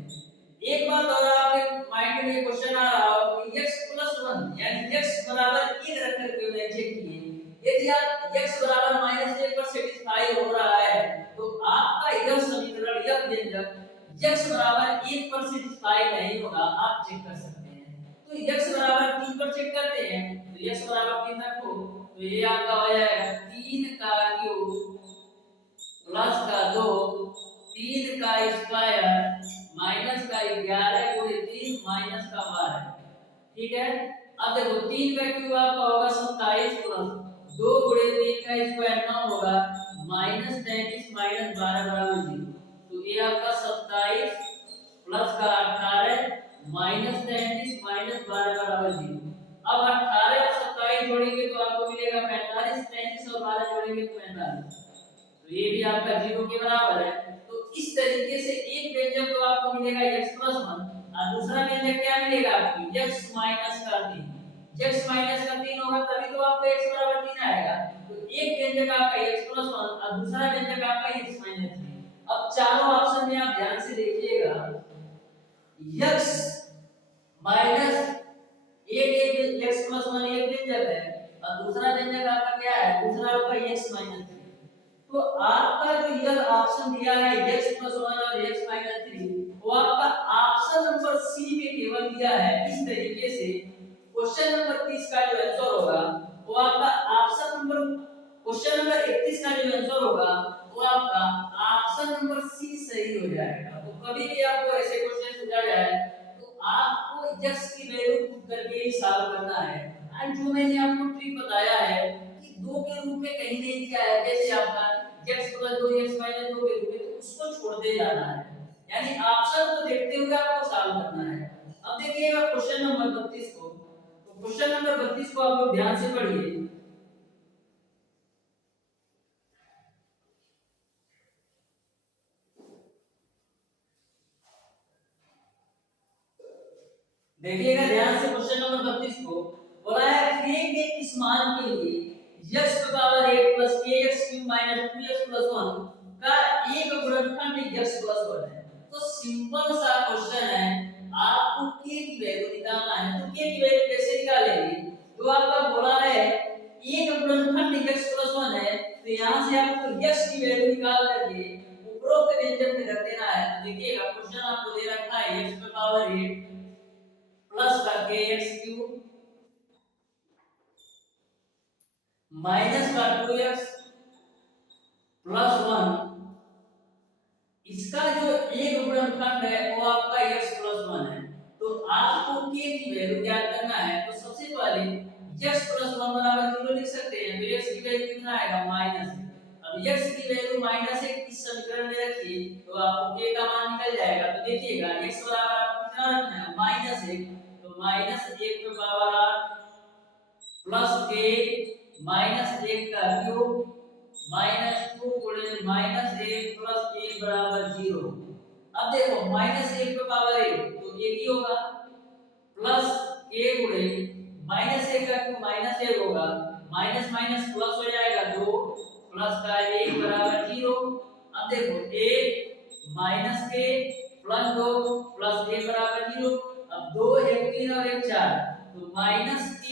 एक बात और आपके माइंड में क्वेश्चन आ रहा हो कि x + 1 यानी x बराबर 1 रख कर क्यों नहीं चेक किए। यदि आप x बराबर -1 पर सेटिस्फाई हो रहा है तो आपका यह समीकरण यह व्यंजक x बराबर 1 पर सेटिस्फाई नहीं होगा। आप चेक कर सकते हैं। तो x बराबर 3 पर चेक करते हैं। तो x बराबर 3 रखो तो ये आपका हो जाएगा 3 का क्यूब प्लस का 2 3 का स्क्वायर माइनस का 11 गुणे 3 माइनस का 12। ठीक है। अब देखो 3 का क्यूब आपका होगा 27 प्लस 2 गुणे 3 का स्क्वायर 9 होगा -33 - 12 बराबर 0। तो ये आपका 27 प्लस का 18 -33 - 12 बराबर 0। अब 18 और 27 जोड़ेंगे तो आपको मिलेगा 45 33 और 12 जोड़ेंगे तो 45। तो ये भी आपका 0 के बराबर है। तो इस तरीके से एक व्यंजक तो आपको मिलेगा x + 1 और दूसरा व्यंजक क्या मिलेगा आपको x - का 3। x - का 3 होगा तभी तो आपका x बराबर 3 आएगा। तो एक व्यंजक आपका x + 1 और दूसरा व्यंजक आपका x - 3। अब चारों ऑप्शन में आप ध्यान से देखिएगा x माइनस एक x + 1 एक व्यंजक है और दूसरा व्यंजक आपका क्या है दूसरा आपका x - 3। तो आपका जो यह ऑप्शन दिया है x + 1 और x - 3 वो आपका ऑप्शन नंबर सी में केवल दिया है। इस तरीके से क्वेश्चन नंबर 30 का जो आंसर होगा वो आपका ऑप्शन नंबर क्वेश्चन नंबर 31 का जो आंसर होगा वो आपका ऑप्शन नंबर सी सही हो जाएगा। तो कभी भी आपको ऐसे क्वेश्चन पूछा जाए तो आपको x की वैल्यू पुट करके ही सॉल्व करना है। और जो मैंने आपको ट्रिक बताया है कि 2 के रूप में कहीं नहीं दिया है जैसे आपका x + 2 x - 2 के रूप में तो उसको छोड़ते जाना है। यानी ऑप्शन को देखते हुए आपको सॉल्व करना है। अब देखिएगा क्वेश्चन नंबर 32 को। तो क्वेश्चन नंबर 32 को आप लोग ध्यान से पढ़िए। देखिएगा ध्यान से क्वेश्चन नंबर 32 को। बोला है k के इस मान के लिए x की power 8 plus kx cube minus 2x plus 1 का एक गुणनखंड x प्लस 1 है। तो सिंपल सा क्वेश्चन है आपको k की वैल्यू निकालना है। तो k की वैल्यू कैसे निकालेंगे। तो आपका बोला है एक गुणनखंड x प्लस 1 है तो यहां से आपको x की वैल्यू निकाल करके ऊपर उपरोक्त व्यंजक में रख देना है। तो देखिएगा क्वेश्चन आपको दे रखा है x पे पावर 8 प्लस का kx³ माइनस का 2x प्लस 1, इसका जो एक गुणनखंड है वो आपका x प्लस 1 है। तो आपको k की वैल्यू ज्ञात करना है। तो सबसे पहले x प्लस 1 बराबर 0 लिख सकते हैं। तो x की वैल्यू कितना आएगा माइनस। अब x की वैल्यू माइनस 1 इस समीकरण में रखिए तो आपको k का मान निकल जाएगा। तो देखिएगा x बराबर आपको कितना रखना है माइनस 1, तो माइनस 1 पे पावर 8 प्लस k माइनस 1 का क्यूब माइनस 2 गुणे माइनस 1 प्लस 1 बराबर 0। अब देखो माइनस 1 पे पावर 1 तो ये ही होगा प्लस k गुणे माइनस 1 का क्यूब माइनस 1 होगा, माइनस माइनस प्लस हो जाएगा 2 प्लस का 1 बराबर 0। अब देखो 1 माइनस k प्लस 2 प्लस 1 बराबर 0। अब 2 1 3 और 1 4 तो माइनस k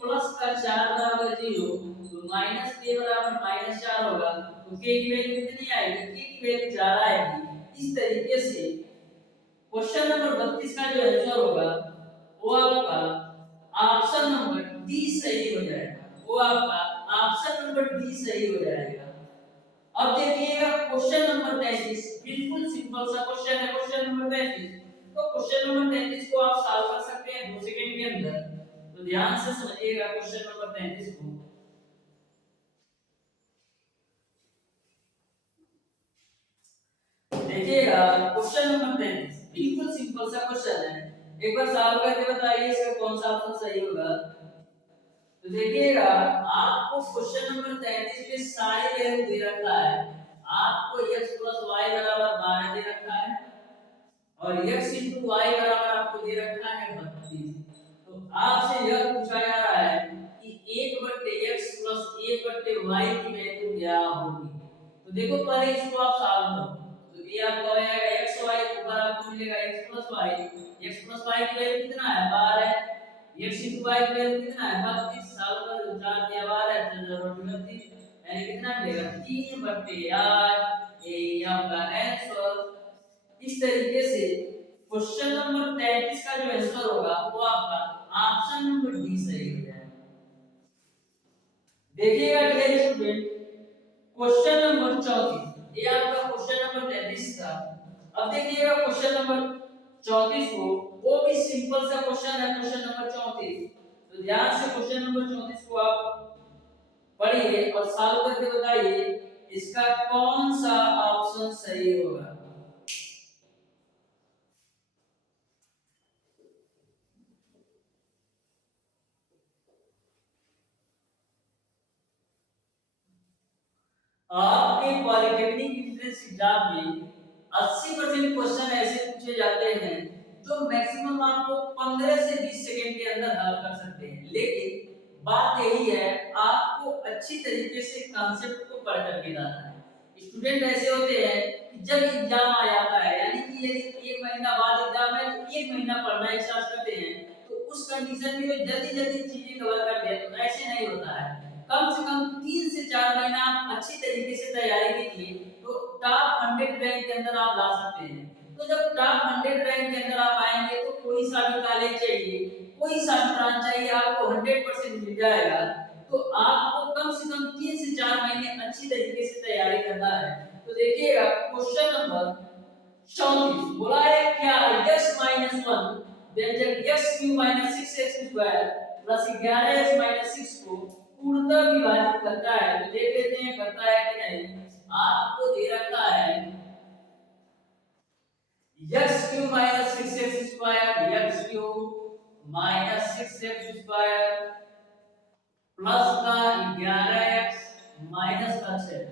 प्लस का 4 बराबर 0। तो माइनस k बराबर माइनस 4 होगा। तो k की वैल्यू कितनी आएगी, k की वैल्यू 4 आएगी। इस तरीके से क्वेश्चन नंबर 32 का जो आंसर होगा वो आपका ऑप्शन नंबर डी सही हो जाएगा। वो आपका ऑप्शन नंबर डी सही हो जाएगा। अब देखिएगा क्वेश्चन नंबर 33, बिल्कुल सिंपल सा क्वेश्चन है क्वेश्चन नंबर 33। तो क्वेश्चन नंबर 33 को आप सॉल्व कर सकते हैं 2 सेकंड के अंदर। तो ध्यान से समझिएगा क्वेश्चन नंबर 33 को। देखिएगा क्वेश्चन नंबर 33 बिल्कुल सिंपल सा क्वेश्चन है। एक बार सॉल्व करके बताइए इसका कौन सा ऑप्शन सही होगा। तो देखिएगा आपको क्वेश्चन नंबर 33 में सारे वैल्यू दे रखा है। आपको x + y बराबर 12 दे रखा है और x * y बराबर आपको दे रखा है 32। तो आपसे यह पूछा जा रहा है कि 1/x + 1/y की वैल्यू क्या होगी। तो देखो पहले इसको आप सॉल्व करो। तो ये आपको आएगा x y ऊपर आपको मिलेगा x + y। x + y की वैल्यू कितना है 12 है। x * y की वैल्यू कितना है 32। सॉल्व कर 4 दिया 12 32 यानी कितना मिलेगा 3/8। ये आपका आंसर। इस तरीके से क्वेश्चन नंबर 33 का जो आंसर होगा वो आपका ऑप्शन नंबर डी सही हो जाएगा। देखिएगा डियर स्टूडेंट क्वेश्चन नंबर 34, ये आपका क्वेश्चन नंबर 33 था। अब देखिएगा क्वेश्चन नंबर 34 को, वो भी सिंपल सा क्वेश्चन है क्वेश्चन नंबर 34। तो ध्यान से क्वेश्चन नंबर 34 को आप पढ़िए और सॉल्व करके बताइए इसका कौन सा ऑप्शन सही होगा। आपके पॉलिटेक्निक एंट्रेंस एग्जाम में 80% क्वेश्चन ऐसे पूछे जाते हैं जो मैक्सिमम आपको 15 से 20 सेकंड के अंदर हल कर सकते हैं। लेकिन बात यही है आपको अच्छी तरीके से कॉन्सेप्ट को पढ़ करके जाना है। स्टूडेंट ऐसे होते हैं कि जब एग्जाम आ जाता है यानी कि यदि 1 महीना बाद एग्जाम है तो 1 महीना पढ़ना स्टार्ट करते हैं, तो उस कंडीशन में वे जल्दी जल्दी चीजें कवर करते हैं। तो ऐसे नहीं होता है। कम से कम 3 से 4 महीना आप अच्छी तरीके से तैयारी कीजिए तो टॉप 100 रैंक के अंदर आप ला सकते हैं। तो जब टॉप 100 रैंक के अंदर आप आएंगे तो कोई सा भी कॉलेज चाहिए, कोई सा भी ब्रांच चाहिए, आपको 100% मिल जाएगा। तो आपको कम से कम 3 से 4 महीने अच्छी तरीके से तैयारी करना है। तो देखिएगा क्वेश्चन नंबर 34 बोला है क्या x - 1 व्यंजक x³ - 6x² + 11x - 6 को पूर्णतः विभाजित करता है। तो देख लेते हैं करता है कि नहीं। आपको दे रखा है x³ - 6x² x³ - 6x² plus का 11x माइनस का 6।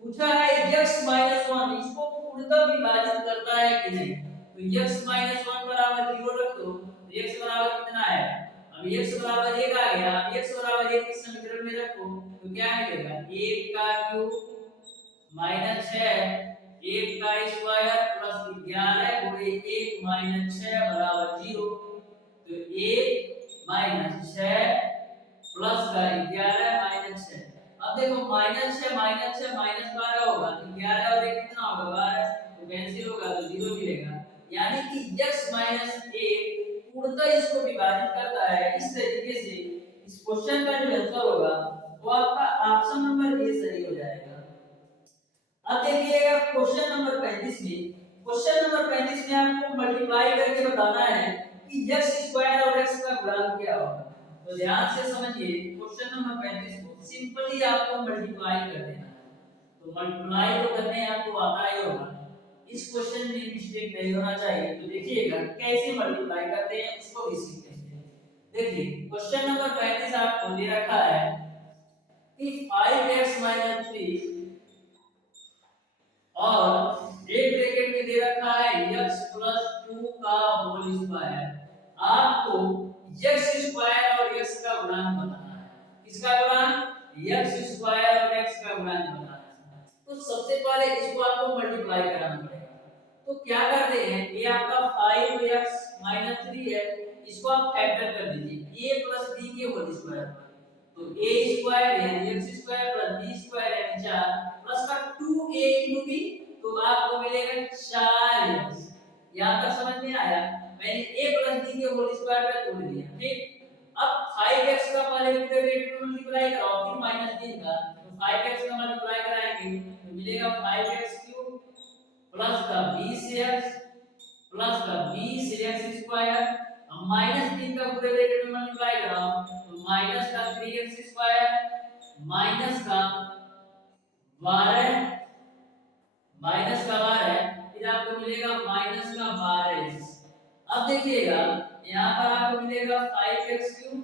पूछा है x - 1 इसको पूर्णतः विभाजित करता है कि नहीं। तो x - 1 बराबर 0 रख दो। तो x बराबर कितना है, अब x बराबर 1 आ गया। अब x बराबर 1 इस समीकरण में रखो तो क्या मिलेगा 1 का क्यूब माइनस 6 1 का स्क्वायर प्लस 11 गुणे 1 माइनस 6 बराबर 0। तो 1 माइनस 6 प्लस का 11 माइनस 6। अब अब देखो -6 -12 होगा तो 11 और 1 कितना होगा 12, तो कैंसिल होगा तो 0 मिलेगा। यानी कि x -1 पूर्णतः इसको विभाजित करता है। इस तरीके से इस क्वेश्चन का जो आंसर होगा वो आपका ऑप्शन नंबर ए सही हो जाएगा। अब देखिएगा क्वेश्चन नंबर 35 में, क्वेश्चन नंबर 35 में आपको मल्टीप्लाई करके बताना है कि x स्क्वायर और x का गुणांक क्या होगा। तो ध्यान से समझिए, क्वेश्चन नंबर 35 को सिंपली आपको मल्टीप्लाई कर देना है। तो मल्टीप्लाई तो करने आपको आता ही होगा, इस क्वेश्चन में मिस्टेक नहीं होना चाहिए। तो देखिएगा कैसे मल्टीप्लाई करते हैं उसको भी सीखते हैं। देखिए क्वेश्चन नंबर 35 आपको दे रखा है कि 5x - 3 और एक ब्रैकेट में दे रखा है x + 2 का होल स्क्वायर। आपको x स्क्वायर और x का गुणांक बताना है। किसका गुणांक? x स्क्वायर और x का गुणांक बताना है। तो सबसे पहले इसको आपको मल्टीप्लाई कराना पड़ेगा। तो क्या करते हैं, ये आपका 5x - 3 है, इसको आप फैक्टर कर दीजिए a + b के होल स्क्वायर। तो a स्क्वायर यानी x स्क्वायर + b स्क्वायर यानी 4 प्लस का 2a * b, तो आपको मिलेगा 4x। यहां तक समझ में आया? मैंने a + b के होल स्क्वायर पे तोड़ दिया, ठीक। अब 5x का पहले पूरे ब्रैकेट में मल्टीप्लाई कराओ, फिर -3 का, तो 5x का मल्टीप्लाई कराएंगे तो मिलेगा 5x³ प्लस का 20x प्लस का 20x स्क्वायर। अब -3 का पूरे ब्रैकेट में मल्टीप्लाई कराओ तो माइनस का 3x स्क्वायर माइनस का 12 फिर आपको मिलेगा माइनस का 12x। अब देखिएगा यहाँ पर आपको मिलेगा 5x³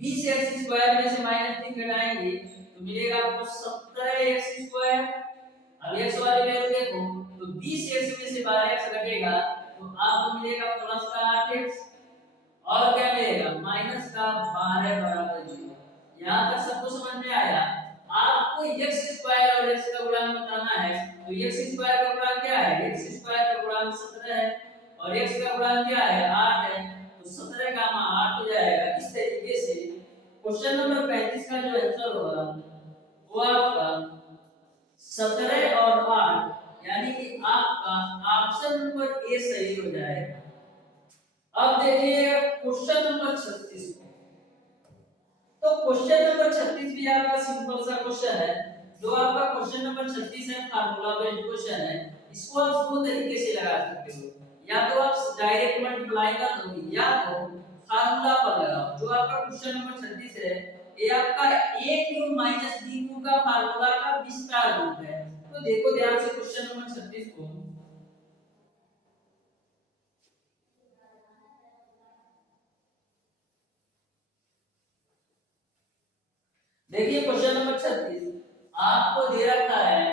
20x स्क्वायर में से -3 घटाएंगे तो मिलेगा आपको 17x स्क्वायर। अब x वाले वैल्यू देखो तो 20x में से 12x घटेगा तो आपको मिलेगा प्लस का 8x और क्या मिलेगा माइनस का 12 बराबर 0। यहां तक सबको समझ में आया? आपको x स्क्वायर और x का गुणांक बताना है। तो x स्क्वायर का गुणांक क्या है? x स्क्वायर का गुणांक 17 है और x का गुणांक क्या है? 8 है। तो 17 का 8 हो जाएगा। इस तरीके से क्वेश्चन नंबर 35 का जो आंसर होगा वो आपका 17 और 8 यानी कि आपका ऑप्शन नंबर ए सही हो जाएगा। अब देखिए क्वेश्चन नंबर 36 को। तो क्वेश्चन नंबर 36 भी आपका सिंपल सा क्वेश्चन है। जो आपका क्वेश्चन नंबर 36 है फार्मूला बेस्ड क्वेश्चन है। इसको आप दो तरीके से लगा सकते हो, या तो आप डायरेक्ट मल्टीप्लाई कर दो या तो फार्मूला पर लगाओ। जो आपका क्वेश्चन नंबर 36 है ये आपका a³ - b³ का फार्मूला का विस्तार रूप है। तो देखो ध्यान से क्वेश्चन नंबर 36 को। देखिए क्वेश्चन नंबर 36 आपको दे रखा है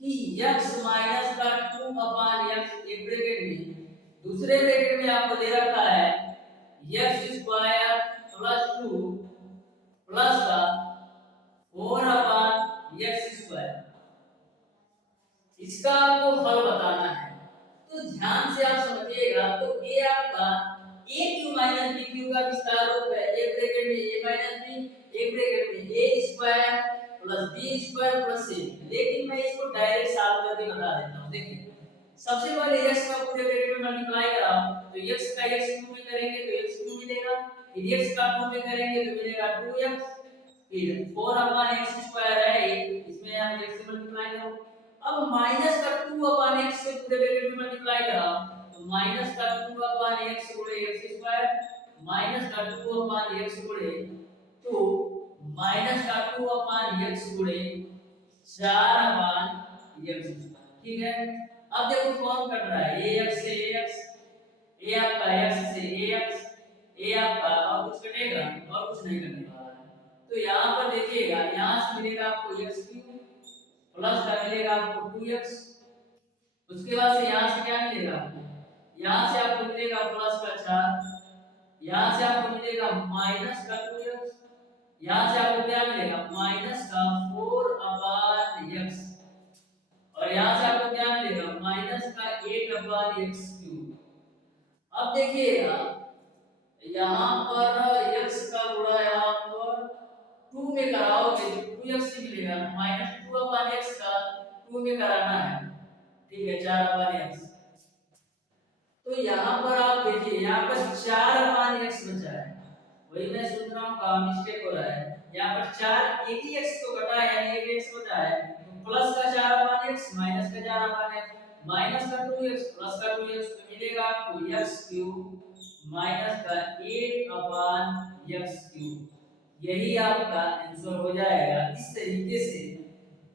कि x माइनस का 2/x एक ब्रैकेट में, दूसरे ब्रैकेट में आपको दे रखा है x स्क्वायर प्लस 2 प्लस का 4/x स्क्वायर। इसका आपको हल बताना है। तो ध्यान से आप समझिएगा। तो ये आपका a³ - b³ का विस्तार रूप है। एक ब्रैकेट में a - b, एक ब्रैकेट में a square plus b square plus c। लेकिन मैं इसको डायरेक्ट सॉल्व करके बता देता हूं। देखिए सबसे पहले x का पूरे ब्रैकेट में मल्टीप्लाई कराओ तो x का x³ में करेंगे तो x³ मिलेगा, फिर x का 2 में करेंगे तो मिलेगा 2x, फिर 4/x स्क्वायर है इसमें हम x से मल्टीप्लाई करो। अब माइनस का 2/x से पूरे ब्रैकेट में मल्टीप्लाई कराओ तो माइनस का 2/x गुणे x स्क्वायर माइनस का 2/x गुणे तो माइनस का 2/x गुणे 4/x स्क्वायर। ठीक है। अब देखो फॉर्म कट रहा है ax से ax, a आपका x से ax, a आपका और कुछ कटेगा और कुछ नहीं कटने वाला है। तो यहाँ पर देखिएगा यहाँ से मिलेगा आपको x³ प्लस का मिलेगा आपको 2x। उसके बाद से यहाँ से क्या मिलेगा आपको? यहाँ से आपको मिलेगा प्लस का 4, यहाँ से आपको मिलेगा माइनस का 2x, यहाँ से आपको क्या मिलेगा माइनस का 4/x और यहाँ से आपको क्या मिलेगा माइनस का 8/x³। अब देखिएगा यहाँ पर x का गुणा यहाँ पर 2 में कराओगे तो 2x ही मिलेगा, -2/x का 2 में कराना है, ठीक है, 4/x। तो यहाँ पर आप देखिए, यहाँ पर 4/x बचा है, वही मैं सोच रहा हूँ कहाँ मिस्टेक हो रहा है। यहाँ पर 4 एक ही x को कटा है, यानी एक x बचा है, तो प्लस का 4/x माइनस का 4/x माइनस का 2x प्लस का 2x, तो मिलेगा आपको x³ माइनस का 8/x³। यही आपका आंसर हो जाएगा। इस तरीके से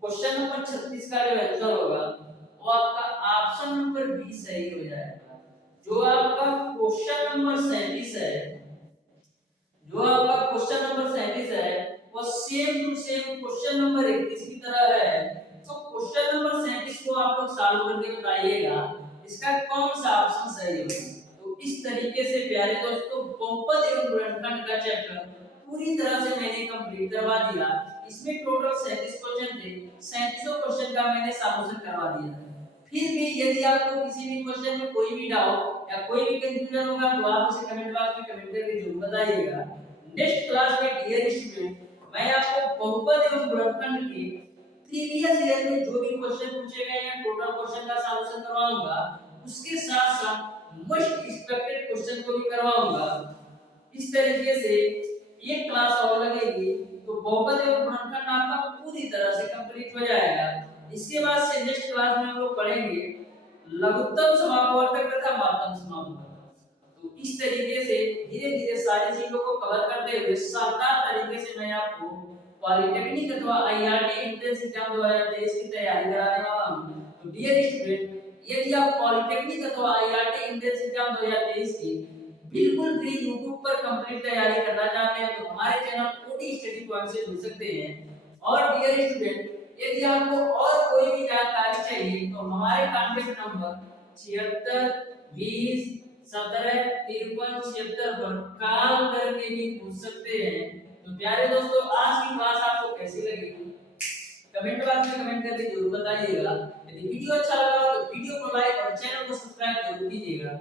क्वेश्चन नंबर 36 का जो आंसर होगा वो आपका ऑप्शन नंबर बी सही हो जाएगा। जो आपका क्वेश्चन नंबर 37 है, जो आपका क्वेश्चन नंबर 37 है वो same to same question number 31 की तरह है। तो क्वेश्चन नंबर 37 को आप लोग सॉल्व करके बताइएगा इसका कौन सा ऑप्शन सही होगा। तो इस तरीके से प्यारे दोस्तों बहुपद एवं गुणनखंड का चैप्टर पूरी तरह से मैंने कंप्लीट करवा दिया। इसमें टोटल 37 क्वेश्चन थे, 37 क्वेश्चन का मैंने सॉल्यूशन करवा दिया। फिर भी यदि आपको किसी भी क्वेश्चन में कोई भी डाउट या कोई भी कंफ्यूजन होगा तो आप उसे कमेंट बॉक्स में कमेंट करके जरूर बताइएगा। नेक्स्ट क्लास में डियर स्टूडेंट मैं आपको बहुपद एवं गुणनखंड के प्रीवियस ईयर में जो भी क्वेश्चन पूछे गए हैं टोटल क्वेश्चन का सॉल्यूशन करवाऊंगा, उसके साथ साथ मोस्ट एक्सपेक्टेड क्वेश्चन को भी करवाऊंगा। इस तरीके से एक क्लास और लगेगी तो बहुपद एवं गुणनखंड आपका पूरी तरह से कंप्लीट हो जाएगा। इसके बाद से नेक्स्ट क्लास में हम लोग पढ़ेंगे लघुत्तम समापवर्तक तथा महत्तम समापवर्तक। तो इस तरीके से धीरे धीरे सारी चीजों को कवर करते हुए शानदार तरीके से मैं आपको पॉलिटेक्निक अथवा आईआरटी एंट्रेंस एग्जाम 2023 की तैयारी कराने वाला हूं। तो डियर स्टूडेंट यदि आप पॉलिटेक्निक अथवा आईआरटी एंट्रेंस एग्जाम 2023 की बिल्कुल फ्री YouTube पर कंप्लीट तैयारी करना चाहते हैं तो हमारे चैनल ओटी स्टडी पॉइंट से जुड़ सकते हैं। और डियर स्टूडेंट यदि आपको और कोई भी जानकारी चाहिए तो हमारे कांटेक्ट नंबर 76 20 17 53 76 पर कॉल करके भी पूछ सकते हैं। तो प्यारे दोस्तों आज की क्लास आपको कैसी लगी कमेंट बॉक्स में कमेंट करके जरूर बताइएगा। यदि वीडियो अच्छा लगा तो वीडियो को लाइक और चैनल को सब्सक्राइब जरूर कीजिएगा।